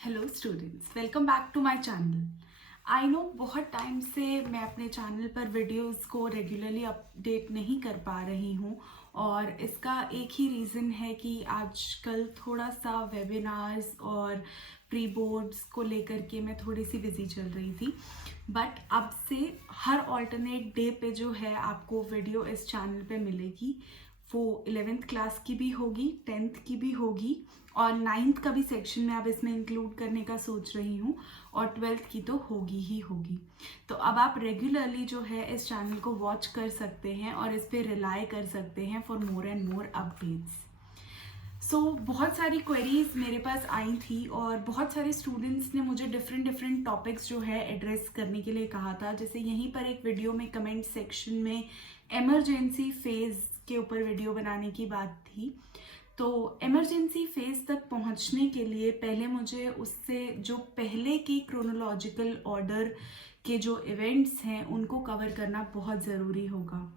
Hello students, welcome back to my channel. I know बहुत time से मैं अपने चैनल पर वीडियोस को रेगुलरली अपडेट नहीं कर पा रही हूँ और इसका एक ही रीज़न है कि आजकल थोड़ा सा वेबिनार्स और प्री बोर्ड्स को लेकर के मैं थोड़ी सी बिजी चल रही थी। बट अब से हर ऑल्टरनेट डे पे जो है आपको वीडियो इस चैनल पे मिलेगी। वो 11th क्लास की भी होगी, 10th की भी होगी और 9th का भी सेक्शन में अब इसमें इंक्लूड करने का सोच रही हूँ और 12th की तो होगी ही होगी। तो अब आप रेगुलरली जो है इस चैनल को वॉच कर सकते हैं और इस पर रिलाई कर सकते हैं for more and more updates. बहुत सारी क्वेरीज मेरे पास आई थी और बहुत सारे स्टूडेंट्स ने मुझे डिफरेंट टॉपिक्स जो है एड्रेस करने के लिए कहा था। जैसे यहीं पर एक वीडियो में कमेंट सेक्शन में इमरजेंसी फेज के ऊपर वीडियो बनाने की बात थी। तो इमरजेंसी फेज तक पहुंचने के लिए पहले मुझे उससे जो पहले के क्रोनोलॉजिकल ऑर्डर के जो इवेंट्स हैं उनको कवर करना बहुत ज़रूरी होगा,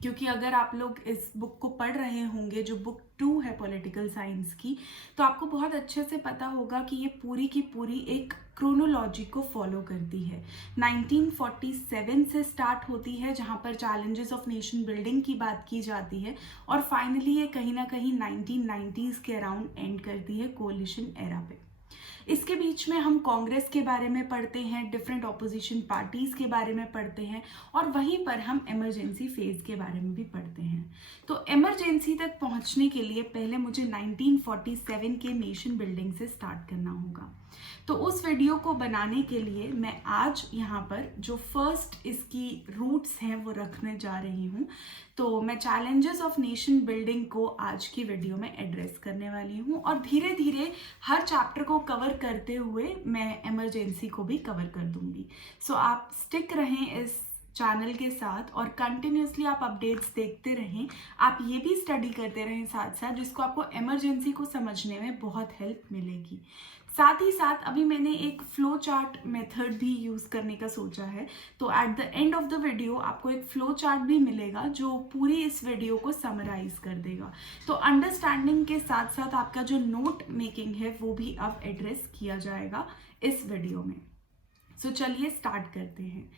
क्योंकि अगर आप लोग इस बुक को पढ़ रहे होंगे जो बुक 2 है पॉलिटिकल साइंस की, तो आपको बहुत अच्छे से पता होगा कि ये पूरी की पूरी एक क्रोनोलॉजी को फॉलो करती है। 1947 से स्टार्ट होती है जहाँ पर चैलेंजेस ऑफ नेशन बिल्डिंग की बात की जाती है और फाइनली ये कहीं ना कहीं 1990s के अराउंड एंड करती है कोलिशन एरा पे। इसके बीच में हम कांग्रेस के बारे में पढ़ते हैं, डिफरेंट ऑपोजिशन पार्टीज के बारे में पढ़ते हैं और वहीं पर हम इमरजेंसी फेज के बारे में भी पढ़ते हैं। तो इमरजेंसी तक पहुंचने के लिए पहले मुझे 1947 के नेशन बिल्डिंग से स्टार्ट करना होगा। तो उस वीडियो को बनाने के लिए मैं आज यहाँ पर जो फर्स्ट इसकी रूट्स हैं वो रखने जा रही हूँ। तो मैं चैलेंजेस ऑफ नेशन बिल्डिंग को आज की वीडियो में एड्रेस करने वाली हूँ और धीरे धीरे हर चैप्टर को कवर करते हुए मैं इमरजेंसी को भी कवर कर दूंगी। आप स्टिक रहें इस चैनल के साथ और कंटिन्यूसली आप अपडेट्स देखते रहें। आप ये भी स्टडी करते रहें साथ साथ, जिसको आपको इमरजेंसी को समझने में बहुत हेल्प मिलेगी। साथ ही साथ अभी मैंने एक फ्लो चार्ट मेथड भी यूज करने का सोचा है। तो at the end of the video आपको एक फ्लो चार्ट भी मिलेगा जो पूरी इस वीडियो को समराइज कर देगा। तो अंडरस्टैंडिंग के साथ साथ आपका जो नोट मेकिंग है वो भी अब एड्रेस किया जाएगा इस वीडियो में। चलिए स्टार्ट करते हैं।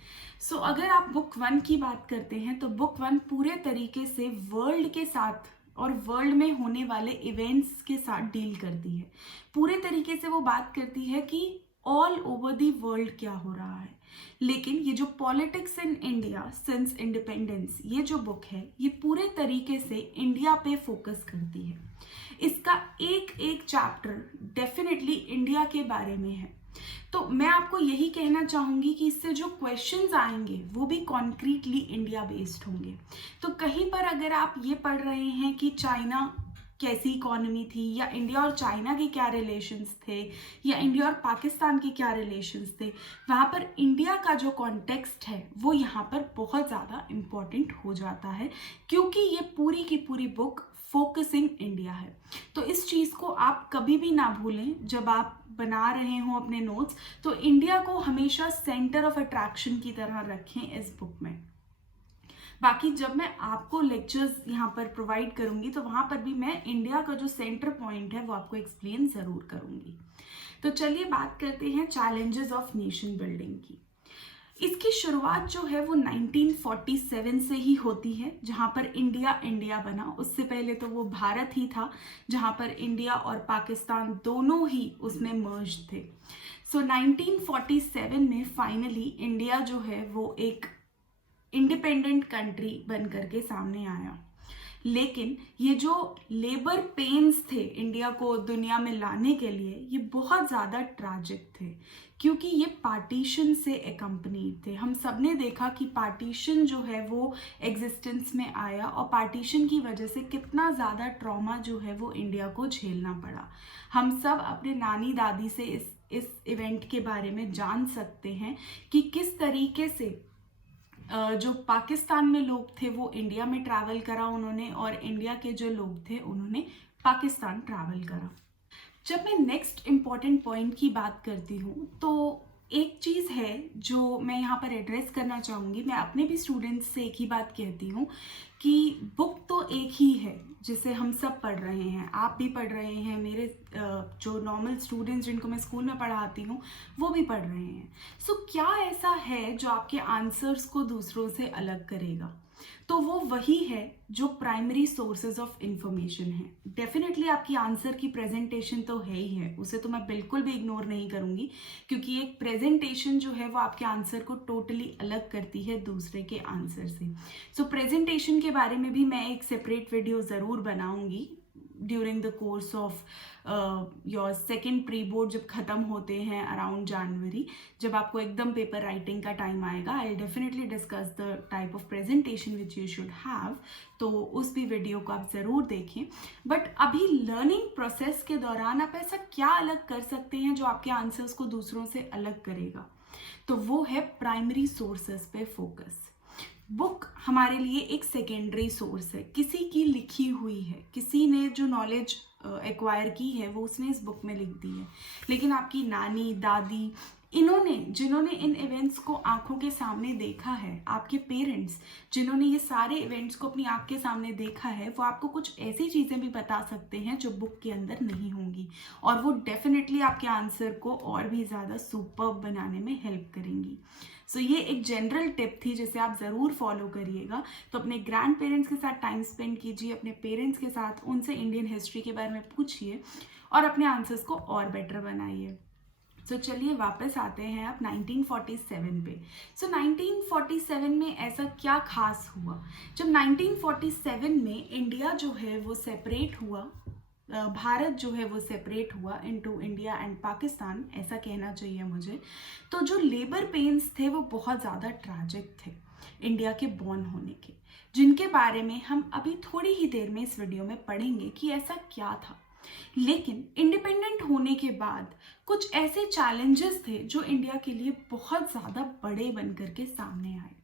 अगर आप बुक 1 की बात करते हैं तो बुक 1 पूरे तरीके से वर्ल्ड के साथ और वर्ल्ड में होने वाले इवेंट्स के साथ डील करती है। पूरे तरीके से वो बात करती है कि ऑल ओवर दी वर्ल्ड क्या हो रहा है। लेकिन ये जो politics in India since independence, ये जो बुक है ये पूरे तरीके से इंडिया पे फोकस करती है। इसका एक एक चैप्टर डेफिनेटली इंडिया के बारे में है। तो मैं आपको यही कहना चाहूंगी कि इससे जो क्वेश्चंस आएंगे वो भी कॉन्क्रीटली इंडिया बेस्ड होंगे। तो कहीं पर अगर आप ये पढ़ रहे हैं कि चाइना कैसी इकोनॉमी थी या इंडिया और चाइना के क्या रिलेशंस थे या इंडिया और पाकिस्तान के क्या रिलेशंस थे, वहाँ पर इंडिया का जो कॉन्टेक्स्ट है वो यहाँ पर बहुत ज़्यादा इम्पोर्टेंट हो जाता है, क्योंकि ये पूरी की पूरी बुक फोकसिंग इंडिया है। तो इस चीज़ को आप कभी भी ना भूलें जब आप बना रहे हो अपने नोट्स। तो इंडिया को हमेशा सेंटर ऑफ अट्रैक्शन की तरह रखें इस बुक में। बाकी जब मैं आपको लेक्चर्स यहाँ पर प्रोवाइड करूंगी तो वहां पर भी मैं इंडिया का जो सेंटर पॉइंट है वो आपको एक्सप्लेन जरूर करूंगी। तो चलिए बात करते हैं चैलेंजेस ऑफ नेशन बिल्डिंग की। इसकी शुरुआत जो है वो 1947 से ही होती है, जहां पर इंडिया बना। उससे पहले तो वो भारत ही था, जहां पर इंडिया और पाकिस्तान दोनों ही उसमें मर्ज थे। 1947 में फाइनली इंडिया जो है वो एक इंडिपेंडेंट कंट्री बन करके सामने आया। लेकिन ये जो लेबर पेन्स थे इंडिया को दुनिया में लाने के लिए, ये बहुत ज़्यादा ट्रैजिक थे, क्योंकि ये पार्टीशन से एकम्पनीड थे। हम सब ने देखा कि पार्टीशन जो है वो एग्जिस्टेंस में आया और पार्टीशन की वजह से कितना ज़्यादा ट्रॉमा जो है वो इंडिया को झेलना पड़ा। हम सब अपने नानी दादी से इस इवेंट के बारे में जान सकते हैं कि किस तरीके से जो पाकिस्तान में लोग थे वो इंडिया में ट्रैवल करा उन्होंने, और इंडिया के जो लोग थे उन्होंने पाकिस्तान ट्रैवल करा। जब मैं नेक्स्ट इम्पॉर्टेंट पॉइंट की बात करती हूँ तो एक चीज़ है जो मैं यहाँ पर एड्रेस करना चाहूँगी, मैं अपने भी स्टूडेंट्स से एक ही बात कहती हूँ कि बुक तो एक ही है जिसे हम सब पढ़ रहे हैं, आप भी पढ़ रहे हैं, मेरे जो नॉर्मल स्टूडेंट्स जिनको मैं स्कूल में पढ़ाती हूँ वो भी पढ़ रहे हैं। सो क्या ऐसा है जो आपके आंसर्स को दूसरों से अलग करेगा? तो वो वही है जो प्राइमरी सोर्सेज ऑफ इंफॉर्मेशन है। डेफिनेटली आपकी आंसर की प्रेजेंटेशन तो है ही है, उसे तो मैं बिल्कुल भी इग्नोर नहीं करूंगी, क्योंकि एक प्रेजेंटेशन जो है वो आपके आंसर को टोटली अलग करती है दूसरे के आंसर से। सो प्रेजेंटेशन के बारे में भी मैं एक सेपरेट वीडियो ज़रूर बनाऊंगी during the course of your second pre board, जब ख़त्म होते हैं अराउंड जनवरी, जब आपको एकदम पेपर राइटिंग का टाइम आएगा। I definitely discuss the type of presentation which you should have, तो उस भी वीडियो को आप ज़रूर देखें। बट अभी लर्निंग प्रोसेस के दौरान आप ऐसा क्या अलग कर सकते हैं जो आपके आंसर्स को दूसरों से अलग करेगा? तो वो है प्राइमरी सोर्सेस पे फोकस। बुक हमारे लिए एक सेकेंडरी सोर्स है, किसी की लिखी हुई है, किसी ने जो नॉलेज एक्वायर की है वो उसने इस बुक में लिख दी है। लेकिन आपकी नानी, दादी, जिन्होंने इन इवेंट्स को आंखों के सामने देखा है, आपके पेरेंट्स जिन्होंने ये सारे इवेंट्स को अपनी आंख के सामने देखा है, वो आपको कुछ ऐसी चीज़ें भी बता सकते हैं जो बुक के अंदर नहीं होंगी, और वो डेफिनेटली आपके आंसर को और भी ज़्यादा सुपर्ब बनाने में हेल्प करेंगी। सो ये एक जनरल टिप थी जिसे आप ज़रूर फॉलो करिएगा। तो अपने ग्रैंड पेरेंट्स के साथ टाइम स्पेंड कीजिए, अपने पेरेंट्स के साथ उनसे इंडियन हिस्ट्री के बारे में पूछिए और अपने आंसर्स को और बेटर बनाइए। सो चलिए वापस आते हैं अब 1947 पे। सो 1947 में ऐसा क्या खास हुआ? जब 1947 में इंडिया जो है वो सेपरेट हुआ, भारत जो है वो सेपरेट हुआ इनटू इंडिया एंड पाकिस्तान, ऐसा कहना चाहिए मुझे, तो जो लेबर पेन्स थे वो बहुत ज़्यादा ट्रैजिक थे इंडिया के बॉर्न होने के, जिनके बारे में हम अभी थोड़ी ही देर में इस वीडियो में पढ़ेंगे कि ऐसा क्या था। लेकिन इंडिपेंडेंट होने के बाद कुछ ऐसे चैलेंजेस थे जो इंडिया के लिए बहुत ज़्यादा बड़े बनकर के सामने आए।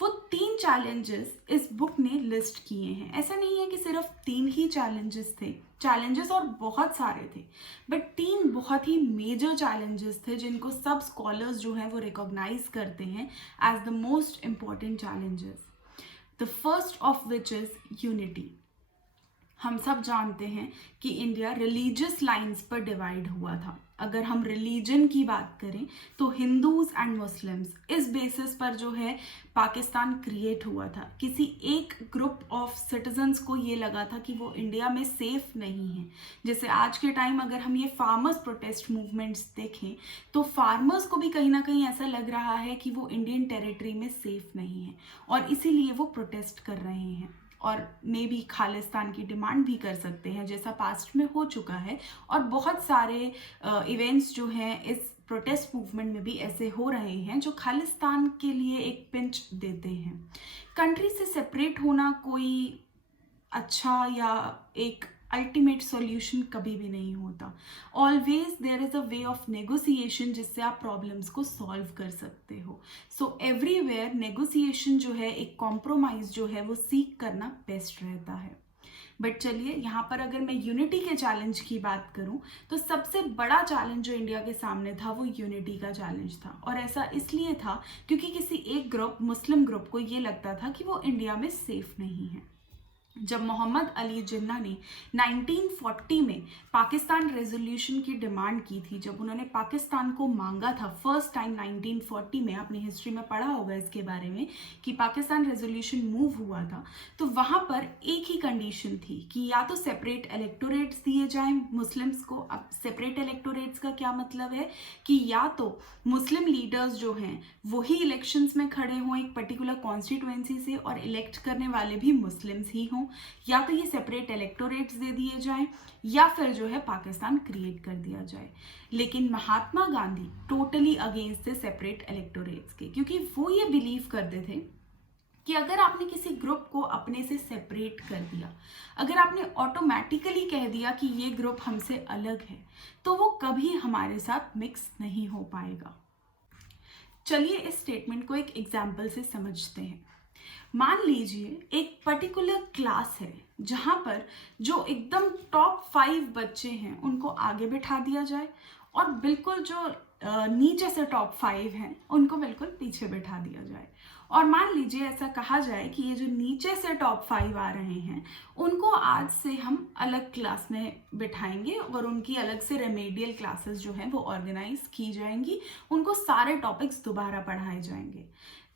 वो 3 चैलेंजेस इस बुक ने लिस्ट किए हैं। ऐसा नहीं है कि सिर्फ 3 ही चैलेंजेस थे, चैलेंजेस और बहुत सारे थे, बट 3 बहुत ही मेजर चैलेंजेस थे जिनको सब स्कॉलर्स जो हैं वो रिकॉग्नाइज करते हैं as the most important challenges. The first of which is unity. हम सब जानते हैं कि इंडिया रिलीजियस लाइंस पर डिवाइड हुआ था। अगर हम रिलीजन की बात करें तो हिंदूज एंड मुस्लिम्स, इस बेसिस पर जो है पाकिस्तान क्रिएट हुआ था। किसी एक ग्रुप ऑफ सिटीजन्स को ये लगा था कि वो इंडिया में सेफ नहीं है। जैसे आज के टाइम अगर हम ये फार्मर्स प्रोटेस्ट मूवमेंट्स देखें तो फार्मर्स को भी कहीं ना कहीं ऐसा लग रहा है कि वो इंडियन टेरिटरी में सेफ नहीं है, और इसीलिए वो प्रोटेस्ट कर रहे हैं, और मे बी खालिस्तान की डिमांड भी कर सकते हैं, जैसा पास्ट में हो चुका है। और बहुत सारे इवेंट्स जो हैं इस प्रोटेस्ट मूवमेंट में भी ऐसे हो रहे हैं जो खालिस्तान के लिए एक पिंच देते हैं। कंट्री से सेपरेट होना कोई अच्छा या एक अल्टीमेट सॉल्यूशन कभी भी नहीं होता। Always there is a way of negotiation जिससे आप प्रॉब्लम्स को सॉल्व कर सकते हो। सो एवरीवेयर नेगोशिएशन जो है, एक कॉम्प्रोमाइज जो है वो सीख करना बेस्ट रहता है। बट चलिए यहाँ पर अगर मैं यूनिटी के चैलेंज की बात करूँ तो सबसे बड़ा चैलेंज जो इंडिया के सामने था वो यूनिटी का चैलेंज था। और ऐसा इसलिए था क्योंकि किसी एक ग्रुप, मुस्लिम ग्रुप को ये लगता था कि वो इंडिया में सेफ नहीं है। जब मोहम्मद अली जिन्ना ने 1940 में पाकिस्तान रेजोल्यूशन की डिमांड की थी, जब उन्होंने पाकिस्तान को मांगा था फर्स्ट टाइम 1940 में, आपने हिस्ट्री में पढ़ा होगा इसके बारे में कि पाकिस्तान रेजोल्यूशन मूव हुआ था, तो वहाँ पर एक ही कंडीशन थी कि या तो सेपरेट इलेक्टोरेट्स दिए जाएं मुस्लिम्स को। अब सेपरेट इलेक्टोरेट्स का क्या मतलब है कि या तो मुस्लिम लीडर्स जो हैं वही इलेक्शंस में खड़े हों एक पर्टिकुलर कॉन्स्टिट्यूएंसी से, और इलेक्ट करने वाले भी मुस्लिम्स ही हों, या तो ये सेपरेट इलेक्टोरेट्स दे दिए जाएं, या फिर जो है पाकिस्तान क्रिएट कर दिया जाए। लेकिन महात्मा गांधी टोटली अगेंस्ट थे सेपरेट इलेक्टोरेट्स के, क्योंकि वो ये बिलीव करते थे कि अगर आपने किसी ग्रुप को अपने से सेपरेट कर दिया, अगर आपने ऑटोमेटिकली कह दिया कि ये ग्रुप हमसे अलग है, तो वो कभी हमारे साथ मिक्स नहीं हो पाएगा। चलिए इस स्टेटमेंट को एक एग्जाम्पल से समझते हैं। मान लीजिए एक पर्टिकुलर क्लास है जहाँ पर जो एकदम टॉप 5 बच्चे हैं उनको आगे बिठा दिया जाए, और बिल्कुल जो नीचे से टॉप 5 हैं उनको बिल्कुल पीछे बैठा दिया जाए। और मान लीजिए ऐसा कहा जाए कि ये जो नीचे से टॉप 5 आ रहे हैं उनको आज से हम अलग क्लास में बिठाएंगे और उनकी अलग से रेमेडियल क्लासेस जो हैं वो ऑर्गेनाइज की जाएंगी, उनको सारे टॉपिक्स दोबारा पढ़ाए जाएंगे।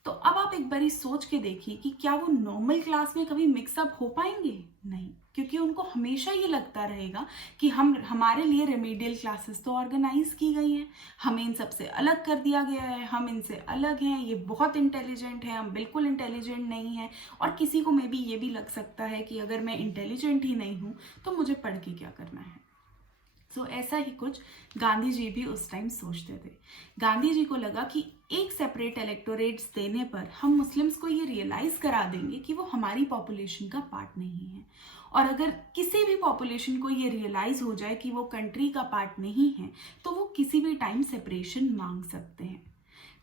तो अब आप एक बारी सोच के देखिए कि क्या वो नॉर्मल क्लास में कभी मिक्सअप हो पाएंगे? नहीं, क्योंकि उनको हमेशा ये लगता रहेगा कि हमारे लिए रेमेडियल क्लासेस तो ऑर्गेनाइज की गई हैं, हमें इन सबसे अलग कर दिया गया है, हम इनसे अलग हैं, ये बहुत इंटेलिजेंट है, हम बिल्कुल इंटेलिजेंट नहीं हैं। और किसी को मे बी ये भी लग सकता है कि अगर मैं इंटेलिजेंट ही नहीं हूँ तो मुझे पढ़ के क्या करना है। सो ऐसा ही कुछ गांधी जी भी उस टाइम सोचते थे। गांधी जी को लगा कि एक सेपरेट इलेक्टोरेट्स देने पर हम मुस्लिम्स को ये रियलाइज करा देंगे कि वो हमारी पॉपुलेशन का पार्ट नहीं है। और अगर किसी भी पॉपुलेशन को ये रियलाइज हो जाए कि वो कंट्री का पार्ट नहीं है तो वो किसी भी टाइम सेपरेशन मांग सकते हैं।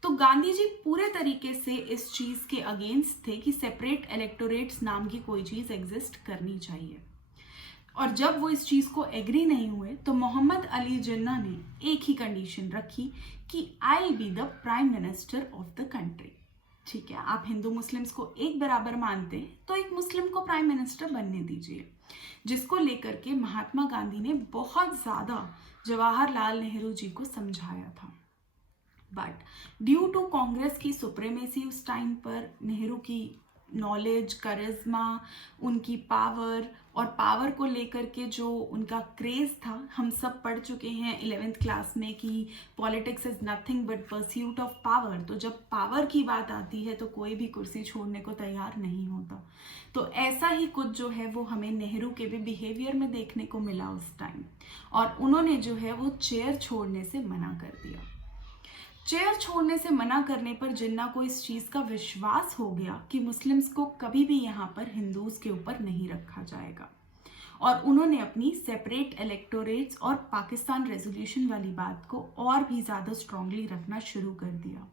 तो गांधी जी पूरे तरीके से इस चीज के अगेंस्ट थे कि सेपरेट इलेक्टोरेट्स नाम की कोई चीज एग्जिस्ट करनी चाहिए। और जब वो इस चीज को एग्री नहीं हुए तो मोहम्मद अली जिन्ना ने एक ही कंडीशन रखी कि I will be the prime minister of the country. ठीक है, आप हिंदू मुस्लिम्स को एक बराबर मानते हैं तो एक मुस्लिम को प्राइम मिनिस्टर बनने दीजिए, जिसको लेकर के महात्मा गांधी ने बहुत ज्यादा जवाहरलाल नेहरू जी को समझाया था। बट ड्यू टू कांग्रेस की सुप्रीमेसी उस टाइम पर, नेहरू की नॉलेज, करिश्मा, उनकी पावर और पावर को लेकर के जो उनका क्रेज था, हम सब पढ़ चुके हैं 11th क्लास में कि politics is nothing but pursuit of power. तो जब पावर की बात आती है तो कोई भी कुर्सी छोड़ने को तैयार नहीं होता। तो ऐसा ही कुछ जो है वो हमें नेहरू के भी बिहेवियर में देखने को मिला उस टाइम, और उन्होंने जो है वो चेयर छोड़ने से मना कर दिया। चेयर छोड़ने से मना करने पर जिन्ना को इस चीज का विश्वास हो गया कि मुस्लिम्स को कभी भी यहाँ पर हिंदूज के ऊपर नहीं रखा जाएगा, और उन्होंने अपनी सेपरेट इलेक्टोरेट्स और पाकिस्तान रेजोल्यूशन वाली बात को और भी ज्यादा स्ट्रांगली रखना शुरू कर दिया।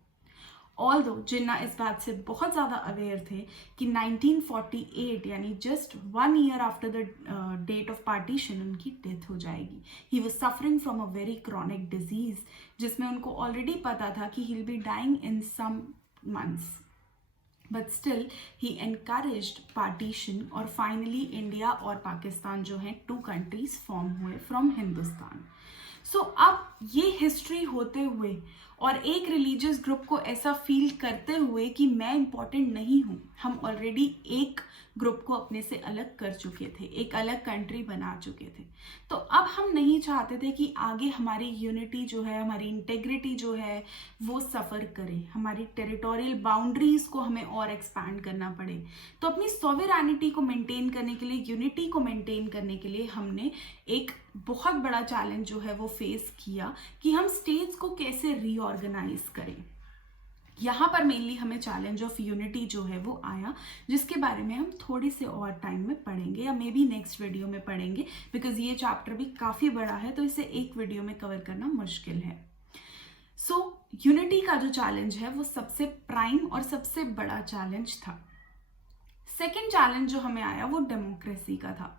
ऑल्दो जिन्ना इस बात से बहुत ज़्यादा अवेयर थे कि 1948 यानी just 1 year after the date of partition उनकी डेथ हो जाएगी। He was suffering from a very chronic disease, जिसमें उनको ऑलरेडी पता था कि he will be dying in some months, but still he encouraged partition, और फाइनली इंडिया और पाकिस्तान जो है 2 कंट्रीज फॉर्म हुए फ्रॉम हिंदुस्तान। सो अब ये हिस्ट्री होते हुए और एक रिलीजियस ग्रुप को ऐसा फील करते हुए कि मैं इंपॉर्टेंट नहीं हूँ, हम ऑलरेडी एक ग्रुप को अपने से अलग कर चुके थे, एक अलग कंट्री बना चुके थे। तो अब हम नहीं चाहते थे कि आगे हमारी यूनिटी जो है, हमारी इंटेग्रिटी जो है वो सफ़र करे, हमारी टेरिटोरियल बाउंड्रीज को हमें और एक्सपैंड करना पड़े। तो अपनी सॉवरेनिटी को मेंटेन करने के लिए, यूनिटी को मेंटेन करने के लिए हमने एक बहुत बड़ा चैलेंज जो है वो फेस किया कि हम स्टेट्स को कैसे रीऑर्गेनाइज करें। यहाँ पर मेनली हमें चैलेंज ऑफ यूनिटी जो है वो आया, जिसके बारे में हम थोड़ी से और टाइम में पढ़ेंगे या मे बी नेक्स्ट वीडियो में पढ़ेंगे, बिकॉज ये चैप्टर भी काफ़ी बड़ा है तो इसे एक वीडियो में कवर करना मुश्किल है। सो यूनिटी का जो चैलेंज है वो सबसे प्राइम और सबसे बड़ा चैलेंज था। सेकेंड चैलेंज जो हमें आया वो डेमोक्रेसी का था।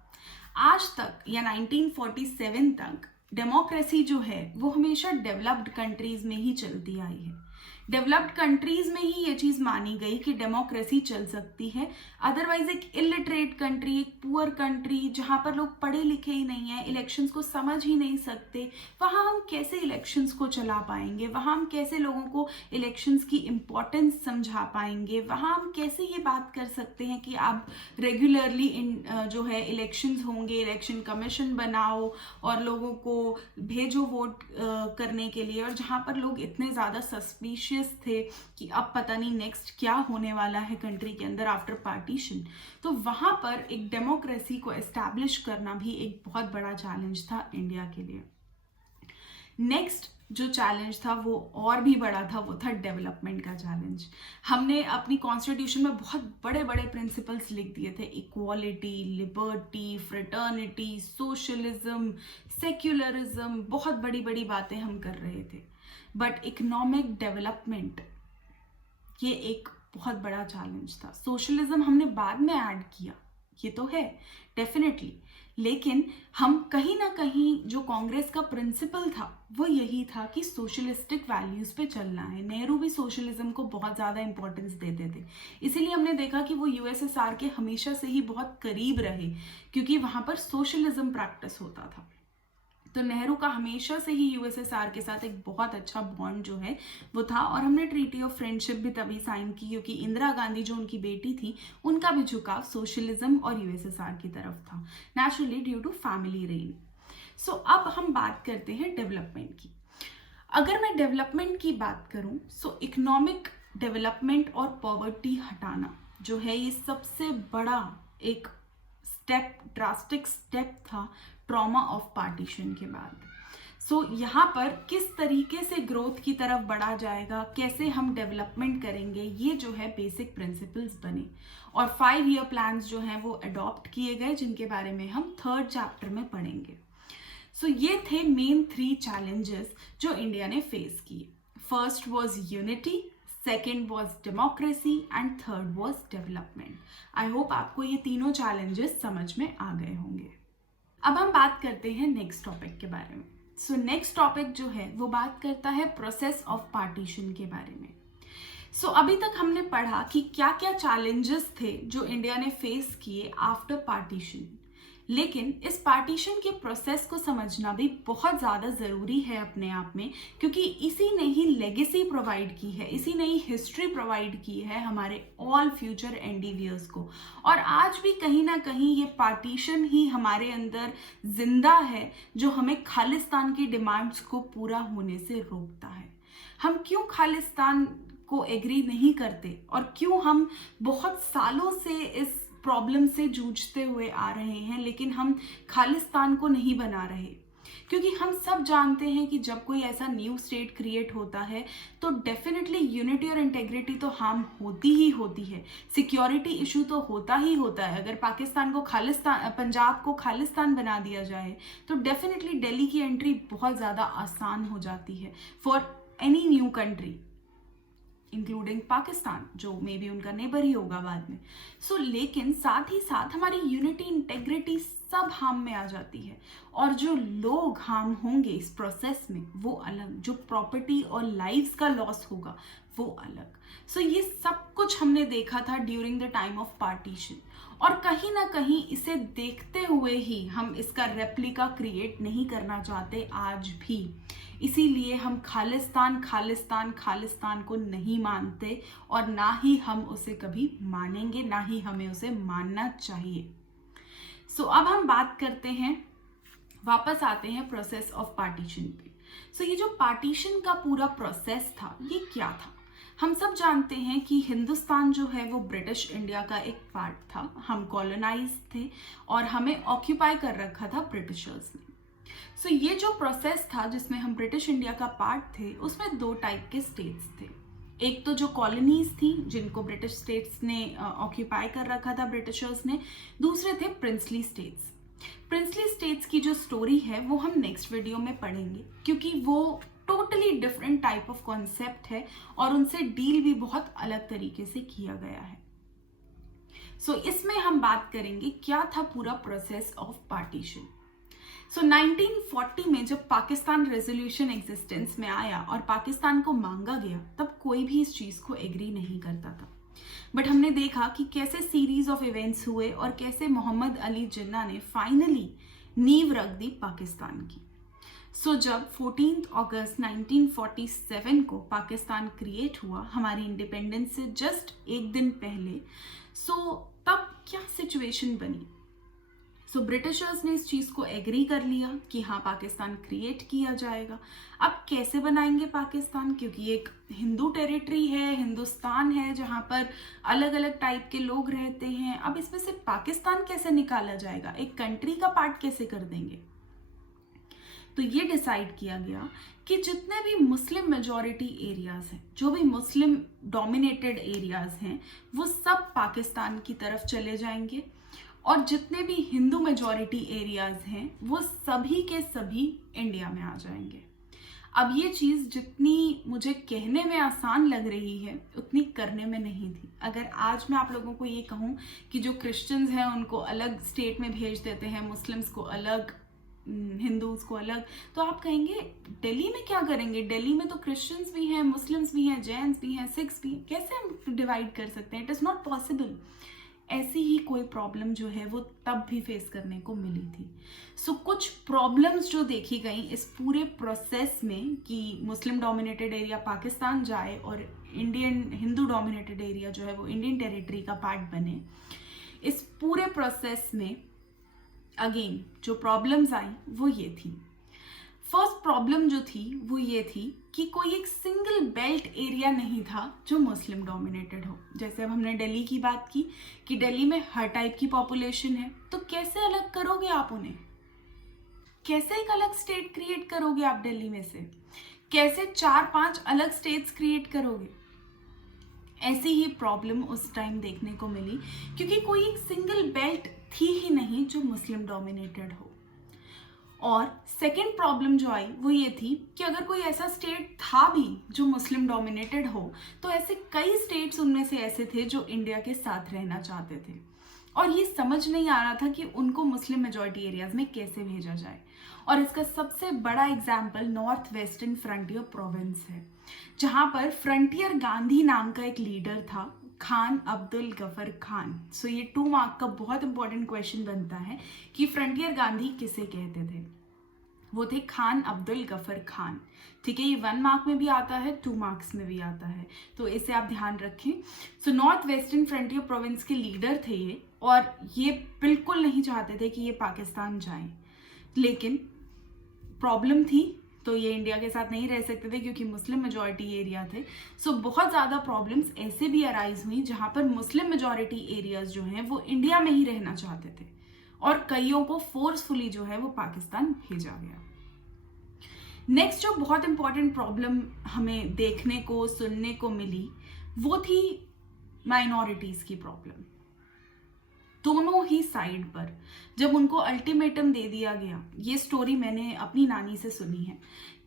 आज तक या 1947 तक डेमोक्रेसी जो है वो हमेशा डेवलप्ड कंट्रीज में ही चलती आई है। डेवलप्ड कंट्रीज में ही ये चीज मानी गई कि डेमोक्रेसी चल सकती है, अदरवाइज एक इलिटरेट कंट्री, एक पुअर कंट्री जहां पर लोग पढ़े लिखे ही नहीं है, इलेक्शंस को समझ ही नहीं सकते, वहां हम कैसे इलेक्शंस को चला पाएंगे, वहां हम कैसे लोगों को इलेक्शंस की इम्पोर्टेंस समझा पाएंगे, वहां हम कैसे ये बात कर सकते हैं कि आप रेगुलरली जो है इलेक्शंस होंगे, इलेक्शन कमीशन बनाओ और लोगों को भेजो वोट करने के लिए। और जहां पर लोग इतने ज़्यादा सस्पिशियस थे कि अब पता नहीं नेक्स्ट क्या होने वाला है कंट्री के अंदर आफ्टर पार्टीशन, तो वहां पर एक डेमोक्रेसी को एस्टैब्लिश करना भी एक बहुत बड़ा चैलेंज था इंडिया के लिए। नेक्स्ट जो चैलेंज था वो और भी बड़ा था, वो था डेवलपमेंट का चैलेंज। हमने अपनी कॉन्स्टिट्यूशन में बहुत बड़े बड़े प्रिंसिपल्स लिख दिए थे, equality, liberty, fraternity, socialism, secularism, बहुत बड़ी बड़ी बातें हम कर रहे थे। बट इकोनॉमिक डेवलपमेंट ये एक बहुत बड़ा चैलेंज था। सोशलिज्म हमने बाद में ऐड किया, ये तो है डेफिनेटली, लेकिन हम कहीं ना कहीं जो कांग्रेस का प्रिंसिपल था वो यही था कि सोशलिस्टिक वैल्यूज पे चलना है। नेहरू भी सोशलिज्म को बहुत ज़्यादा इंपॉर्टेंस देते थे, इसीलिए हमने देखा कि वो यूएसएसआर के हमेशा से ही बहुत करीब रहे, क्योंकि वहाँ पर सोशलिज्म प्रैक्टिस होता था। तो नेहरू का हमेशा से ही यूएसएसआर के साथ एक बहुत अच्छा बॉन्ड जो है वो था, और हमने ट्रीटी ऑफ फ्रेंडशिप भी तभी साइन की क्योंकि इंदिरा गांधी जो उनकी बेटी थी उनका भी झुकाव सोशलिज्म और यूएसएसआर की तरफ था, naturally due to family reign. So अब हम बात करते हैं डेवलपमेंट की। अगर मैं डेवलपमेंट की बात करूं, सो इकोनॉमिक डेवलपमेंट और पॉवर्टी हटाना जो है ये सबसे बड़ा एक स्टेप, ड्रास्टिक स्टेप था ट्रॉमा ऑफ पार्टीशन के बाद। सो यहाँ पर किस तरीके से ग्रोथ की तरफ बढ़ा जाएगा, कैसे हम डेवलपमेंट करेंगे, ये जो है बेसिक प्रिंसिपल्स बने, और 5 ईयर प्लान्स जो हैं वो अडॉप्ट किए गए, जिनके बारे में हम 3rd चैप्टर में पढ़ेंगे। सो ये थे मेन 3 चैलेंजेस जो इंडिया ने फेस किए। First was unity, second was democracy and third was development. I hope आपको ये तीनों चैलेंजेस समझ में आ गए होंगे। अब हम बात करते हैं नेक्स्ट टॉपिक के बारे में। सो नेक्स्ट टॉपिक जो है वो बात करता है प्रोसेस ऑफ पार्टीशन के बारे में। सो अभी तक हमने पढ़ा कि क्या क्या चैलेंजेस थे जो इंडिया ने फेस किए आफ्टर पार्टीशन, लेकिन इस पार्टीशन के प्रोसेस को समझना भी बहुत ज़्यादा ज़रूरी है अपने आप में, क्योंकि इसी ने ही लेगेसी प्रोवाइड की है, इसी ने ही हिस्ट्री प्रोवाइड की है हमारे ऑल फ्यूचर एंडीवियर्स को। और आज भी कहीं ना कहीं ये पार्टीशन ही हमारे अंदर जिंदा है, जो हमें खालिस्तान की डिमांड्स को पूरा होने से रोकता है। हम क्यों खालिस्तान को एग्री नहीं करते, और क्यों हम बहुत सालों से इस प्रॉब्लम से जूझते हुए आ रहे हैं, लेकिन हम खालिस्तान को नहीं बना रहे? क्योंकि हम सब जानते हैं कि जब कोई ऐसा न्यू स्टेट क्रिएट होता है तो डेफिनेटली यूनिटी और इंटेग्रिटी तो हार्म होती ही होती है, सिक्योरिटी इशू तो होता ही होता है। अगर पाकिस्तान को खालिस्तान, पंजाब को खालिस्तान बना दिया जाए तो डेफिनेटली दिल्ली की एंट्री बहुत ज़्यादा आसान हो जाती है for any new country, including Pakistan, जो मे बी उनका नेबर ही होगा बाद में। सो लेकिन साथ ही साथ हमारी यूनिटी, इंटेग्रिटी सब हार्म में आ जाती है, और जो लोग हार्म होंगे इस प्रोसेस में वो अलग, जो प्रॉपर्टी और लाइव्स का लॉस होगा वो अलग। सो ये सब कुछ हमने देखा था during the time of partition, और कहीं ना कहीं इसे देखते हुए ही हम इसका रेप्लिका क्रिएट नहीं करना चाहते आज भी। इसीलिए हम खालिस्तान खालिस्तान खालिस्तान को नहीं मानते, और ना ही हम उसे कभी मानेंगे, ना ही हमें उसे मानना चाहिए। सो अब हम बात करते हैं, वापस आते हैं प्रोसेस ऑफ पार्टीशन पे। सो ये जो पार्टीशन का पूरा प्रोसेस था ये क्या था? हम सब जानते हैं कि हिंदुस्तान जो है वो ब्रिटिश इंडिया का एक पार्ट था, हम कॉलोनाइज थे और हमें ऑक्यूपाई कर रखा था ब्रिटिशर्स ने। सो ये जो प्रोसेस था जिसमें हम ब्रिटिश इंडिया का पार्ट थे, उसमें 2 टाइप के स्टेट्स थे। एक तो जो कॉलोनीज थी जिनको ब्रिटिश स्टेट्स ने ऑक्यूपाई कर रखा था ब्रिटिशर्स ने, दूसरे थे प्रिंसली स्टेट्स। प्रिंसली स्टेट्स की जो स्टोरी है वो हम नेक्स्ट वीडियो में पढ़ेंगे, क्योंकि वो totally different type of concept है और उनसे डील भी बहुत अलग तरीके से किया गया है। सो इसमें हम बात करेंगे क्या था पूरा प्रोसेस ऑफ पार्टीशन। सो 1940 में जब पाकिस्तान रेजोल्यूशन एग्जिस्टेंस में आया और पाकिस्तान को मांगा गया, तब कोई भी इस चीज को एग्री नहीं करता था। बट हमने देखा कि कैसे सीरीज ऑफ इवेंट्स हुए और कैसे मोहम्मद अली जिन्ना ने फाइनली नींव रख दी पाकिस्तान की। सो जब 14 अगस्त 1947 को पाकिस्तान क्रिएट हुआ, हमारी इंडिपेंडेंस से जस्ट एक दिन पहले, तब क्या सिचुएशन बनी? ब्रिटिशर्स ने इस चीज को एग्री कर लिया कि हाँ पाकिस्तान क्रिएट किया जाएगा। अब कैसे बनाएंगे पाकिस्तान? क्योंकि एक हिंदू टेरिटरी है, हिंदुस्तान है जहाँ पर अलग अलग टाइप के लोग रहते हैं। अब इसमें से पाकिस्तान कैसे निकाला जाएगा? एक कंट्री का पार्ट कैसे कर देंगे? तो ये डिसाइड किया गया कि जितने भी मुस्लिम मेजॉरिटी एरियाज हैं, जो भी मुस्लिम डोमिनेटेड एरियाज हैं, वो सब पाकिस्तान की तरफ चले जाएंगे, और जितने भी हिंदू मेजॉरिटी एरियाज हैं वो सभी के सभी इंडिया में आ जाएंगे। अब ये चीज़ जितनी मुझे कहने में आसान लग रही है उतनी करने में नहीं थी। अगर आज मैं आप लोगों को ये कहूँ कि जो क्रिश्चियंस हैं उनको अलग स्टेट में भेज देते हैं, मुस्लिम्स को अलग, हिंदूज को अलग, तो आप कहेंगे दिल्ली में क्या करेंगे? दिल्ली में तो क्रिश्चियंस भी हैं, मुस्लिम्स भी हैं, जैन्स भी हैं, सिख्स भी हैं, कैसे हम डिवाइड कर सकते हैं? It is not possible. ऐसी ही कोई प्रॉब्लम जो है वो तब भी फेस करने को मिली थी। सो कुछ प्रॉब्लम्स जो देखी गई इस पूरे प्रोसेस में कि मुस्लिम डोमिनेटेड एरिया पाकिस्तान जाए और इंडियन हिंदू डोमिनेटेड एरिया जो है वो इंडियन टेरिटरी का पार्ट बने, इस पूरे प्रोसेस में अगेन जो प्रॉब्लम्स आई वो ये थी। फर्स्ट प्रॉब्लम जो थी वो ये थी कि कोई एक सिंगल बेल्ट एरिया नहीं था जो मुस्लिम डोमिनेटेड हो। जैसे अब हमने दिल्ली की बात की कि दिल्ली में हर टाइप की पॉपुलेशन है, तो कैसे अलग करोगे आप उन्हें? कैसे एक अलग स्टेट क्रिएट करोगे आप दिल्ली में से? कैसे 4-5 अलग स्टेट्स क्रिएट करोगे? ऐसी ही प्रॉब्लम उस टाइम देखने को मिली क्योंकि कोई एक सिंगल बेल्ट थी ही नहीं जो मुस्लिम डोमिनेटेड हो। और सेकेंड प्रॉब्लम जो आई वो ये थी कि अगर कोई ऐसा स्टेट था भी जो मुस्लिम डोमिनेटेड हो, तो ऐसे कई स्टेट्स उनमें से ऐसे थे जो इंडिया के साथ रहना चाहते थे और ये समझ नहीं आ रहा था कि उनको मुस्लिम मेजॉरिटी एरियाज में कैसे भेजा जाए। और इसका सबसे बड़ा example north western frontier province है, जहाँ पर फ्रंटियर गांधी नाम का एक लीडर था, खान अब्दुल गफर खान। सो ये 2 मार्क का बहुत इंपॉर्टेंट क्वेश्चन बनता है कि फ्रंटियर गांधी किसे कहते थे? वो थे खान अब्दुल गफर खान। ठीक है, ये 1 मार्क में भी आता है, 2 मार्क्स में भी आता है, तो इसे आप ध्यान रखें। So north western frontier province के लीडर थे ये, और ये बिल्कुल नहीं चाहते थे कि ये पाकिस्तान जाएं, लेकिन प्रॉब्लम थी तो ये इंडिया के साथ नहीं रह सकते थे क्योंकि मुस्लिम मेजॉरिटी एरिया थे। सो बहुत ज़्यादा प्रॉब्लम्स ऐसे भी अराइज हुई जहाँ पर मुस्लिम मेजॉरिटी एरियाज जो हैं वो इंडिया में ही रहना चाहते थे और कईयों को फोर्सफुली जो है वो पाकिस्तान भेजा गया। नेक्स्ट जो बहुत इंपॉर्टेंट प्रॉब्लम हमें देखने को सुनने को मिली वो थी माइनॉरिटीज की प्रॉब्लम। दोनों ही साइड पर जब उनको अल्टीमेटम दे दिया गया, ये स्टोरी मैंने अपनी नानी से सुनी है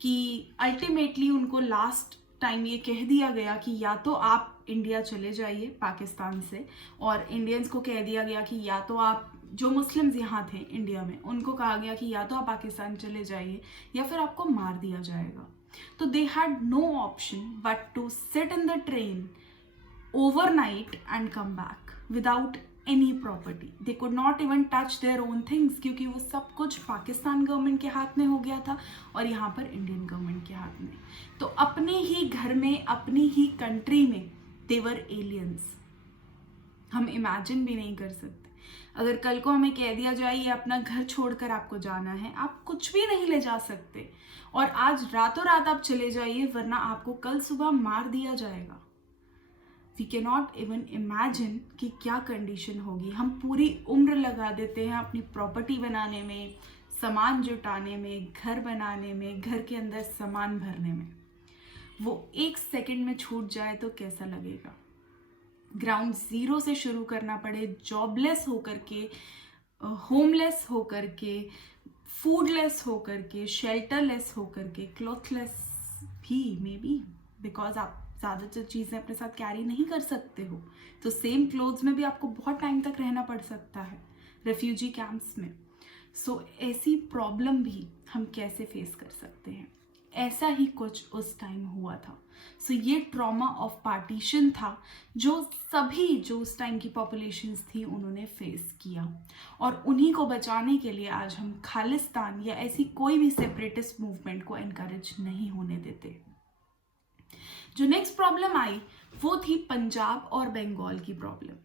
कि अल्टीमेटली उनको लास्ट टाइम ये कह दिया गया कि या तो आप इंडिया चले जाइए पाकिस्तान से, और इंडियंस को कह दिया गया कि या तो आप, जो मुस्लिम्स यहाँ थे इंडिया में, उनको कहा गया कि या तो आप पाकिस्तान चले जाइए या फिर आपको मार दिया जाएगा। तो they had no option but to sit in the train overnight and come back without any property. They could not even touch their own things क्योंकि वो सब कुछ पाकिस्तान गवर्नमेंट के हाथ में हो गया था और यहाँ पर इंडियन गवर्नमेंट के हाथ में। तो अपने ही घर में, अपनी ही कंट्री में they were aliens। हम इमेजिन भी नहीं कर सकते। अगर कल को हमें कह दिया जाए ये अपना घर छोड़कर आपको जाना है, आप कुछ भी नहीं ले जा सकते और आज रातों रात आप चले जाइए वरना आपको कल सुबह मार दिया जाएगा। We can not even imagine कि क्या कंडीशन होगी। हम पूरी उम्र लगा देते हैं अपनी प्रॉपर्टी बनाने में, सामान जुटाने में, घर बनाने में, घर के अंदर सामान भरने में। वो 1 सेकंड में छूट जाए तो कैसा लगेगा? ग्राउंड जीरो से शुरू करना पड़े, जॉबलेस होकर के, होमलेस होकर के, फूडलेस होकर के, शेल्टरलेस होकर के, क्लॉथलेस भी मे बी, बिकॉज आप ज़्यादातर चीज़ें अपने साथ कैरी नहीं कर सकते हो, तो सेम क्लोथ्स में भी आपको बहुत टाइम तक रहना पड़ सकता है रेफ्यूजी कैंप्स में। सो ऐसी प्रॉब्लम भी हम कैसे फेस कर सकते हैं, ऐसा ही कुछ उस टाइम हुआ था। सो ये ट्रॉमा ऑफ पार्टीशन था जो सभी जो उस टाइम की पॉपुलेशंस थी उन्होंने फेस किया, और उन्हीं को बचाने के लिए आज हम खालिस्तान या ऐसी कोई भी सेपरेटिस्ट मूवमेंट को एनकरेज नहीं होने देते। जो नेक्स्ट प्रॉब्लम आई वो थी पंजाब और बंगाल की प्रॉब्लम।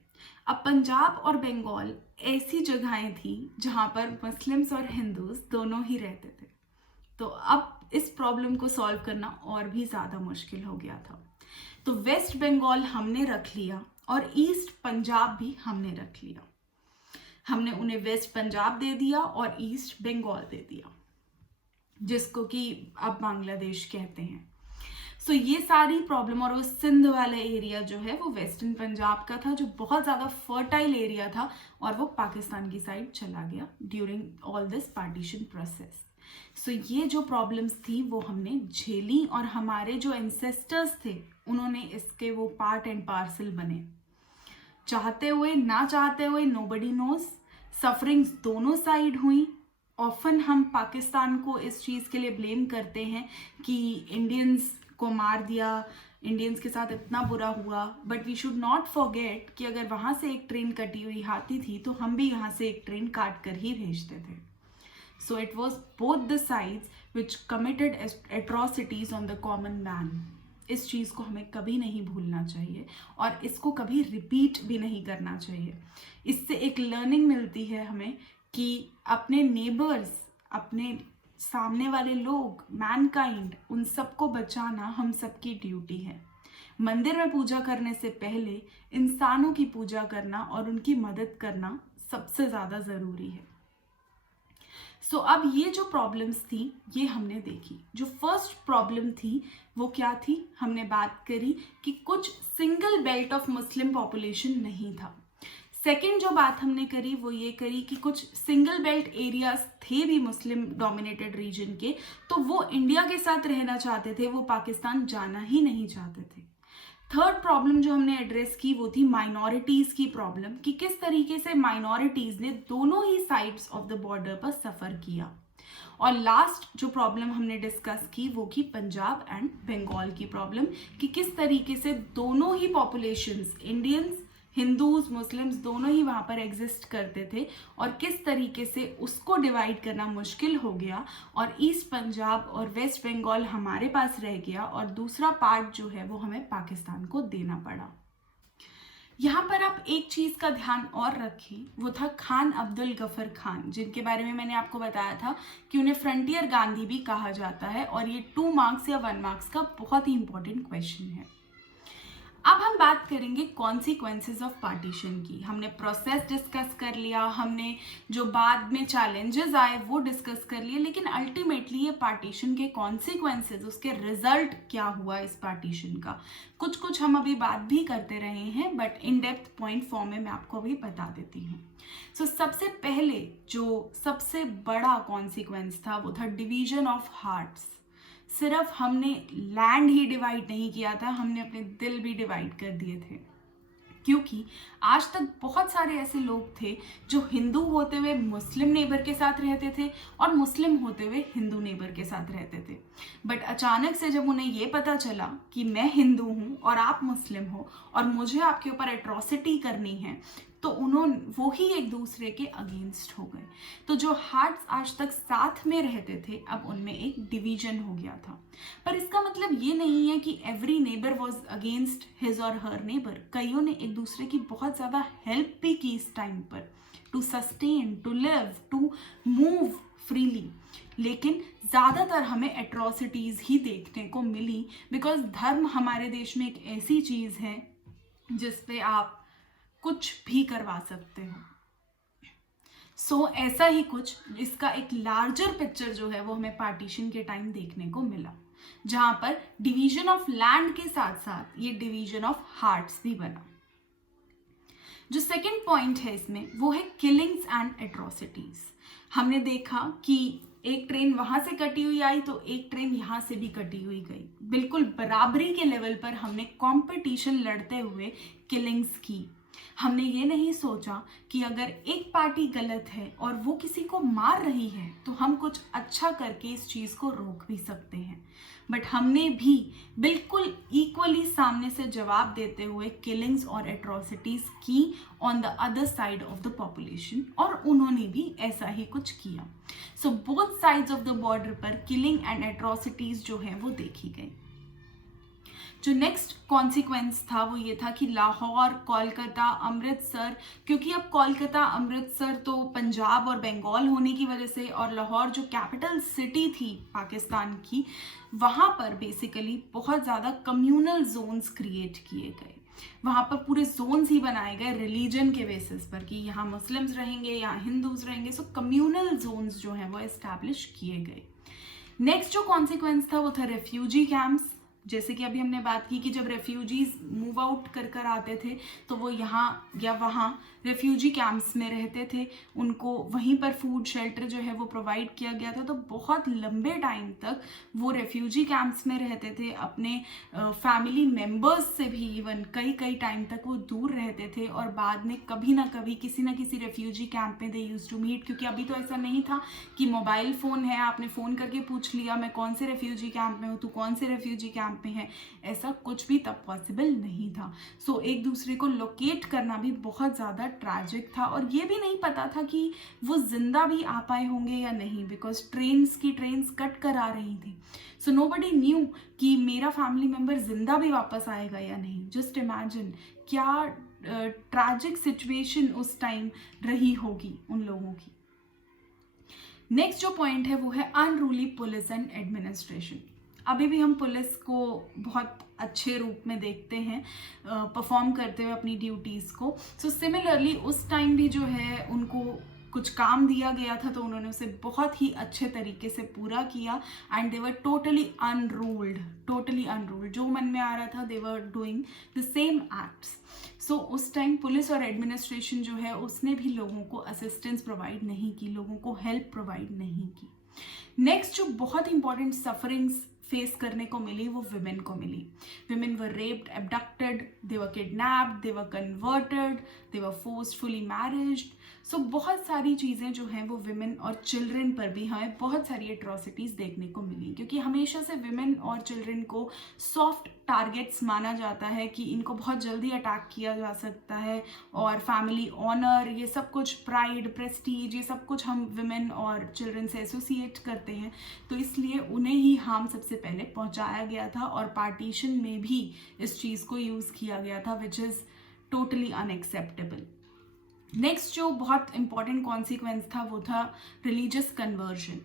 अब पंजाब और बंगाल ऐसी जगहें थी जहाँ पर मुस्लिम्स और हिंदूज दोनों ही रहते थे, तो अब इस प्रॉब्लम को सॉल्व करना और भी ज़्यादा मुश्किल हो गया था। तो वेस्ट बंगाल हमने रख लिया और ईस्ट पंजाब भी हमने रख लिया। हमने उन्हें वेस्ट पंजाब दे दिया और ईस्ट बंगाल दे दिया, जिसको कि अब बांग्लादेश कहते हैं। सो ये सारी प्रॉब्लम, और वो सिंध वाला एरिया जो है वो वेस्टर्न पंजाब का था जो बहुत ज़्यादा फर्टाइल एरिया था और वो पाकिस्तान की साइड चला गया during all this partition process. So ये जो प्रॉब्लम्स थी वो हमने झेली और हमारे जो एंसेस्टर्स थे उन्होंने इसके वो पार्ट एंड पार्सल बने। चाहते हुए ना चाहते हुए नोबडी नोज, सफरिंग्स दोनों साइड हुई। ऑफन हम पाकिस्तान को इस चीज़ के लिए ब्लेम करते हैं कि इंडियंस को मार दिया, इंडियंस के साथ इतना बुरा हुआ, but we should not forget कि अगर वहाँ से एक ट्रेन कटी हुई आती थी तो हम भी यहाँ से एक ट्रेन काट कर ही भेजते थे। So it was both the sides which committed atrocities on the common man. इस चीज़ को हमें कभी नहीं भूलना चाहिए और इसको कभी रिपीट भी नहीं करना चाहिए। इससे एक लर्निंग मिलती है हमें कि अपने नेबर्स, अपने सामने वाले लोग, मैनकाइंड, उन सबको बचाना हम सबकी ड्यूटी है। मंदिर में पूजा करने से पहले इंसानों की पूजा करना और उनकी मदद करना सबसे ज़्यादा ज़रूरी है। सो अब ये जो प्रॉब्लम्स थी ये हमने देखी। जो फर्स्ट प्रॉब्लम थी वो क्या थी? हमने बात करी कि कुछ single belt of Muslim population नहीं था। सेकंड जो बात हमने करी वो ये करी कि कुछ सिंगल बेल्ट एरियाज थे भी मुस्लिम डोमिनेटेड रीजन के, तो वो इंडिया के साथ रहना चाहते थे, वो पाकिस्तान जाना ही नहीं चाहते थे। थर्ड प्रॉब्लम जो हमने एड्रेस की वो थी माइनॉरिटीज की प्रॉब्लम, कि किस तरीके से माइनॉरिटीज ने दोनों ही साइड्स ऑफ द बॉर्डर पर सफर किया। और लास्ट जो प्रॉब्लम हमने डिस्कस की वो की पंजाब एंड बंगाल की प्रॉब्लम, कि किस तरीके से दोनों ही पॉपुलेशंस, इंडियंस, हिंदूज, मुस्लिम्स दोनों ही वहाँ पर एग्जिस्ट करते थे और किस तरीके से उसको डिवाइड करना मुश्किल हो गया और ईस्ट पंजाब और वेस्ट बंगाल हमारे पास रह गया और दूसरा पार्ट जो है वो हमें पाकिस्तान को देना पड़ा। यहाँ पर आप एक चीज़ का ध्यान और रखें, वो था खान अब्दुल गफर खान, जिनके बारे में मैंने आपको बताया था कि उन्हें फ्रंटियर गांधी भी कहा जाता है और ये 2 मार्क्स या 1 मार्क्स का बहुत ही इंपॉर्टेंट क्वेश्चन है। अब हम बात करेंगे कॉन्सिक्वेंसेस ऑफ पार्टीशन की। हमने प्रोसेस डिस्कस कर लिया, हमने जो बाद में चैलेंजेस आए वो डिस्कस कर लिए, लेकिन अल्टीमेटली ये पार्टीशन के कॉन्सिक्वेंसेस, उसके रिजल्ट क्या हुआ इस पार्टीशन का, कुछ कुछ हम अभी बात भी करते रहे हैं, but in depth point form में मैं आपको अभी बता देती हूँ। सो सबसे पहले जो सबसे बड़ा कॉन्सिक्वेंस था वो था डिवीजन ऑफ हार्ट्स। सिर्फ हमने लैंड ही डिवाइड नहीं किया था, हमने अपने दिल भी डिवाइड कर दिए थे। क्योंकि आज तक बहुत सारे ऐसे लोग थे जो हिंदू होते हुए मुस्लिम नेबर के साथ रहते थे और मुस्लिम होते हुए हिंदू नेबर के साथ रहते थे, बट अचानक से जब उन्हें ये पता चला कि मैं हिंदू हूँ और आप मुस्लिम हो और मुझे आपके ऊपर एट्रॉसिटी करनी है, तो वो ही एक दूसरे के अगेंस्ट हो गए। तो जो हार्ट्स आज तक साथ में रहते थे अब उनमें एक डिवीजन हो गया था। पर इसका मतलब ये नहीं है कि every neighbour was against his और हर नेबर। कईयों ने एक दूसरे की बहुत ज़्यादा हेल्प भी की इस टाइम पर, to sustain, to live, to move freely. लेकिन ज़्यादातर हमें एट्रॉसिटीज़ ही देखने को मिली, बिकॉज धर्म हमारे देश में एक ऐसी चीज़ है जिस पे आप कुछ भी करवा सकते हो। सो ऐसा ही कुछ, इसका एक लार्जर पिक्चर जो है वो हमें पार्टीशन के टाइम देखने को मिला, जहां पर डिवीजन ऑफ लैंड के साथ साथ ये डिवीजन ऑफ हार्ट्स भी बना। जो सेकंड पॉइंट है इसमें वो है किलिंग्स एंड एट्रॉसिटीज। हमने देखा कि एक ट्रेन वहां से कटी हुई आई तो एक ट्रेन यहां से भी कटी हुई गई। बिल्कुल बराबरी के लेवल पर हमने कंपटीशन लड़ते हुए किलिंग्स की। हमने ये नहीं सोचा कि अगर एक पार्टी गलत है और वो किसी को मार रही है तो हम कुछ अच्छा करके इस चीज़ को रोक भी सकते हैं, बट हमने भी बिल्कुल इक्वली सामने से जवाब देते हुए किलिंग्स और एट्रॉसिटीज की on the other side of the population, और उन्होंने भी ऐसा ही कुछ किया। So both sides of the border पर किलिंग एंड एट्रॉसिटीज जो है वो देखी गई। जो नेक्स्ट कॉन्सिक्वेंस था वो ये था कि लाहौर, कोलकाता, अमृतसर, क्योंकि अब कोलकाता, अमृतसर तो पंजाब और बंगाल होने की वजह से, और लाहौर जो कैपिटल सिटी थी पाकिस्तान की, वहाँ पर बेसिकली बहुत ज़्यादा कम्यूनल जोन्स क्रिएट किए गए। वहाँ पर पूरे जोन्स ही बनाए गए रिलीजन के बेसिस पर कि यहाँ मुस्लिम्स रहेंगे, यहाँ हिंदूज रहेंगे। सो कम्यूनल जोन्स जो हैं वो एस्टैब्लिश किए गए। नेक्स्ट जो कॉन्सिक्वेंस था वो था रेफ्यूजी कैंप्स। जैसे कि अभी हमने बात की कि जब रेफ्यूजीज मूव आउट कर कर आते थे तो वो यहाँ या वहाँ रेफ्यूजी कैंप्स में रहते थे, उनको वहीं पर फूड शेल्टर जो है वो प्रोवाइड किया गया था। तो बहुत लंबे टाइम तक वो रेफ्यूजी कैंप्स में रहते थे, अपने फैमिली मेम्बर्स से भी इवन कई कई टाइम तक वो दूर रहते थे, और बाद में कभी ना कभी किसी ना किसी रेफ्यूजी कैंप में दे यूज टू मीट। क्योंकि अभी तो ऐसा नहीं था कि मोबाइल फ़ोन है, आपने फ़ोन करके पूछ लिया मैं कौन से रेफ्यूजी कैंप में हूँ, तू कौन से रेफ्यूजी कैंप में है, ऐसा कुछ भी तब पॉसिबल नहीं था। सो एक दूसरे को लोकेट करना भी बहुत ज़्यादा ट्रैजिक था, और ये भी नहीं पता था कि वो जिंदा भी आ पाए होंगे या नहीं, बिकॉज ट्रेन्स कट कर आ रही थी। सो नोबडी न्यू कि मेरा फैमिली मेम्बर जिंदा भी वापस आएगा या नहीं। जस्ट इमेजिन क्या ट्रैजिक सिचुएशन उस टाइम रही होगी उन लोगों की। नेक्स्ट जो पॉइंट है वो है अनरूली पुलिस एंड एडमिनिस्ट्रेशन। अभी भी हम पुलिस को बहुत अच्छे रूप में देखते हैं परफॉर्म करते हुए अपनी ड्यूटीज़ को। सो सिमिलरली उस टाइम भी जो है उनको कुछ काम दिया गया था तो उन्होंने उसे बहुत ही अच्छे तरीके से पूरा किया, and they were totally unruled. जो मन में आ रहा था they were doing the same acts. So उस टाइम पुलिस और एडमिनिस्ट्रेशन जो है उसने भी लोगों को असिस्टेंस प्रोवाइड नहीं की, लोगों को हेल्प प्रोवाइड नहीं की। नेक्स्ट जो बहुत इंपॉर्टेंट सफरिंग्स फेस करने को मिली वो विमेन को मिली। Women were raped, abducted, they were kidnapped, they were converted, they were forcefully married. So बहुत सारी चीज़ें जो हैं वो विमेन और चिल्ड्रन पर भी हमें बहुत सारी एट्रॉसिटीज़ देखने को मिली, क्योंकि हमेशा से विमेन और चिल्ड्रन को सॉफ्ट टारगेट्स माना जाता है कि इनको बहुत जल्दी अटैक किया जा सकता है, और फैमिली ऑनर, ये सब कुछ, प्राइड, प्रेस्टीज, ये सब कुछ हम विमेन और चिल्ड्रन से एसोसिएट करते हैं। तो इसलिए उन्हें ही हार्म सबसे पहले पहुंचाया गया था, और पार्टीशन में भी इस चीज़ को यूज़ किया गया था, which is totally unacceptable. Next जो बहुत इंपॉर्टेंट कॉन्सिक्वेंस था वो था रिलीजियस कन्वर्जन।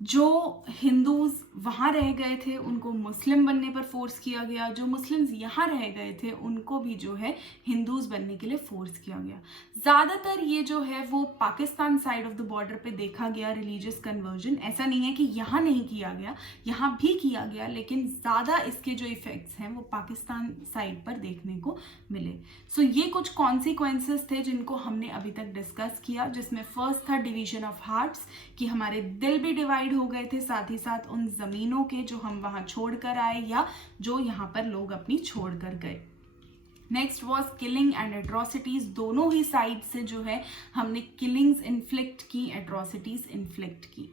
जो हिंदूज वहाँ रह गए थे उनको मुस्लिम बनने पर फोर्स किया गया, जो मुस्लिम्स यहाँ रह गए थे उनको भी जो है हिंदूज बनने के लिए फोर्स किया गया। ज़्यादातर ये जो है वो Pakistan side of the border पे देखा गया रिलीजियस कन्वर्जन। ऐसा नहीं है कि यहाँ नहीं किया गया, यहाँ भी किया गया, लेकिन ज़्यादा इसके जो इफ़ेक्ट्स हैं वो पाकिस्तान साइड पर देखने को मिले। सो ये कुछ कॉन्सिक्वेंसेस थे जिनको हमने अभी तक डिस्कस किया, जिसमें फर्स्ट था डिवीजन ऑफ हार्ट्स, कि हमारे दिल भी डिवाइड हो गए थे, साथ ही साथ उन जमीनों के जो हम वहां छोड़कर आए या जो यहाँ पर लोग अपनी छोड़कर गए। Next was killing and atrocities. दोनों ही साइड से जो है हमने किलिंग्स इन्फ्लिक्ट की, एट्रॉसिटीज इन्फ्लिक्ट की।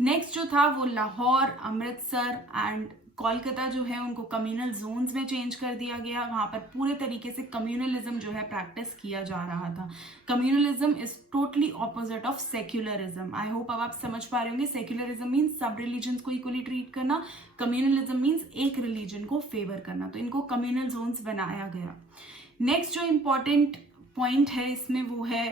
नेक्स्ट जो था वो लाहौर, अमृतसर एंड कोलकाता जो है उनको कम्युनल जोन्स में चेंज कर दिया गया। वहाँ पर पूरे तरीके से कम्युनलिज्म जो है प्रैक्टिस किया जा रहा था। Communalism is totally opposite of secularism. I hope अब आप समझ पा रहे होंगे। सेक्युलरिज्म मीन्स सब रिलीजन्स को इक्वली ट्रीट करना, कम्युनलिज्म मीन्स एक रिलीजन को फेवर करना। तो इनको कम्युनल जोन्स बनाया गया। नेक्स्ट जो इम्पॉर्टेंट पॉइंट है इसमें वो है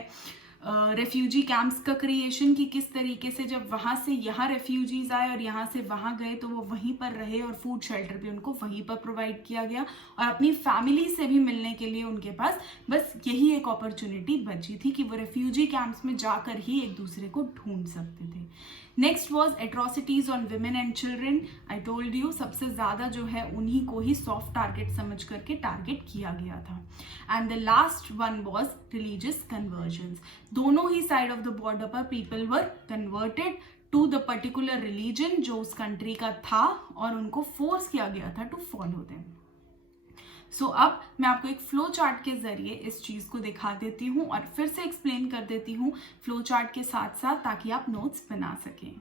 रेफ्यूजी कैंप्स का क्रिएशन, की किस तरीके से जब वहाँ से यहाँ रेफ्यूजीज आए और यहाँ से वहाँ गए तो वो वहीं पर रहे, और फूड शेल्टर भी उनको वहीं पर प्रोवाइड किया गया, और अपनी फैमिली से भी मिलने के लिए उनके पास बस यही एक अपॉर्चुनिटी बची थी कि वो रेफ्यूजी कैंप्स में जाकर ही एक दूसरे को ढूंढ सकते थे। Next was atrocities on women and children. I told you सबसे ज़्यादा जो है उन्हीं को ही सॉफ्ट टारगेट समझ करके टारगेट किया गया था। And the last one was religious conversions. दोनों ही साइड ऑफ द बॉर्डर पर people were converted to the particular religion जो उस कंट्री का था, और उनको फोर्स किया गया था टू फॉलो देम। सो अब मैं आपको एक फ्लो चार्ट के जरिए इस चीज को दिखा देती हूँ और फिर से एक्सप्लेन कर देती हूँ फ्लो चार्ट के साथ साथ, ताकि आप नोट्स बना सकें।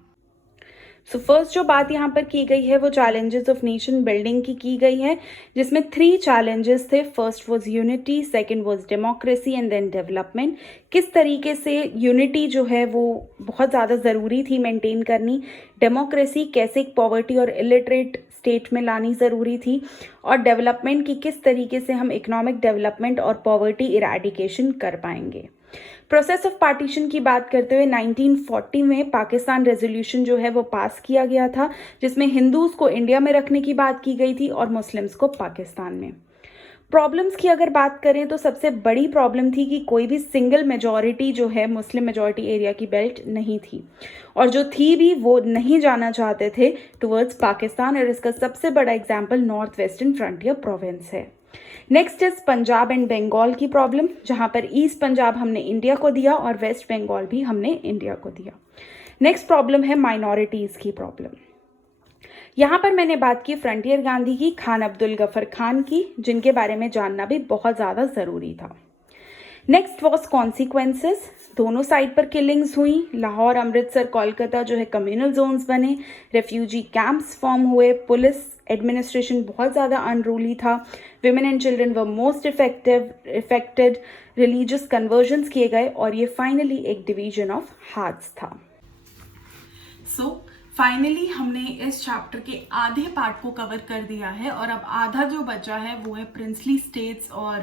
सो फर्स्ट जो बात यहाँ पर की गई है वो चैलेंजेस ऑफ नेशन बिल्डिंग की गई है, जिसमें 3 चैलेंजेस थे। First was unity, second was democracy and then development. किस तरीके से यूनिटी जो है वो बहुत ज़्यादा ज़रूरी थी मेंटेन करनी, डेमोक्रेसी कैसे पॉवर्टी और इलिटरेट स्टेट में लानी ज़रूरी थी, और डेवलपमेंट की किस तरीके से हम इकोनॉमिक डेवलपमेंट और पॉवर्टी इरेडिकेशन कर पाएंगे। प्रोसेस ऑफ पार्टीशन की बात करते हुए 1940 में पाकिस्तान रेजोल्यूशन जो है वो पास किया गया था, जिसमें हिंदूज को इंडिया में रखने की बात की गई थी और मुस्लिम्स को पाकिस्तान में। प्रॉब्लम्स की अगर बात करें तो सबसे बड़ी प्रॉब्लम थी कि कोई भी सिंगल मेजॉरिटी जो है मुस्लिम मेजॉरिटी एरिया की बेल्ट नहीं थी, और जो थी भी वो नहीं जाना चाहते थे टुवर्ड्स पाकिस्तान, और इसका सबसे बड़ा example north western frontier province है। Next is Punjab and Bengal की प्रॉब्लम, जहाँ पर ईस्ट पंजाब हमने इंडिया को दिया और वेस्ट बंगाल भी हमने इंडिया को दिया। नेक्स्ट प्रॉब्लम है माइनॉरिटीज़ की प्रॉब्लम। यहाँ पर मैंने बात की फ्रंटियर गांधी की, खान अब्दुल गफर खान की, जिनके बारे में जानना भी बहुत ज़्यादा ज़रूरी था। नेक्स्ट वॉज कॉन्सिक्वेंसेस, दोनों साइड पर किलिंग्स हुई, लाहौर, अमृतसर, कोलकाता जो है कम्युनल जोन्स बने, रेफ्यूजी कैंप्स फॉर्म हुए, पुलिस एडमिनिस्ट्रेशन बहुत ज़्यादा अनरूली था, women and children were most affected, religious convergence किए गए, और ये फाइनली एक डिवीजन ऑफ हार्ट्स था। सो फाइनली हमने इस चैप्टर के आधे पार्ट को कवर कर दिया है, और अब आधा जो बचा है वो है प्रिंसली स्टेट्स और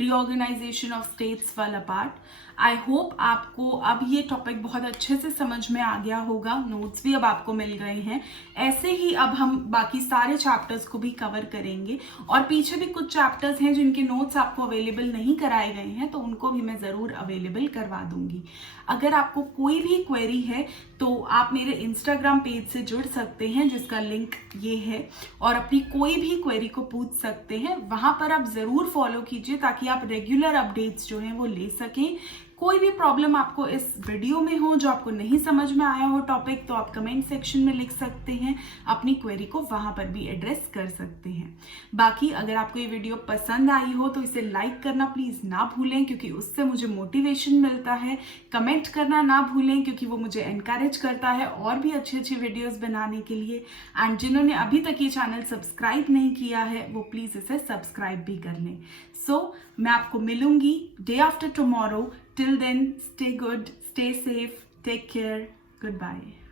रीऑर्गेनाइजेशन ऑफ स्टेट्स वाला पार्ट। आई होप आपको अब ये टॉपिक बहुत अच्छे से समझ में आ गया होगा, नोट्स भी अब आपको मिल गए हैं। ऐसे ही अब हम बाकी सारे चैप्टर्स को भी कवर करेंगे, और पीछे भी कुछ चैप्टर्स हैं जिनके नोट्स आपको अवेलेबल नहीं कराए गए हैं, तो उनको भी मैं ज़रूर अवेलेबल करवा दूंगी। अगर आपको कोई भी क्वेरी है तो आप मेरे इंस्टाग्राम पेज से जुड़ सकते हैं, जिसका लिंक ये है, और अपनी कोई भी क्वेरी को पूछ सकते हैं। वहां पर आप ज़रूर फॉलो कीजिए ताकि आप रेगुलर अपडेट्स जो हैं वो ले सकें। कोई भी प्रॉब्लम आपको इस वीडियो में हो, जो आपको नहीं समझ में आया हो टॉपिक, तो आप कमेंट सेक्शन में लिख सकते हैं, अपनी क्वेरी को वहां पर भी एड्रेस कर सकते हैं। बाकी अगर आपको ये वीडियो पसंद आई हो तो इसे लाइक करना प्लीज़ ना भूलें, क्योंकि उससे मुझे मोटिवेशन मिलता है। कमेंट करना ना भूलें, क्योंकि वो मुझे एनकरेज करता है और भी अच्छी अच्छी वीडियोज़ बनाने के लिए। एंड जिन्होंने अभी तक ये चैनल सब्सक्राइब नहीं किया है वो प्लीज़ इसे सब्सक्राइब भी कर लें। सो मैं आपको मिलूंगी day after tomorrow. Till then, stay good, stay safe, take care, goodbye.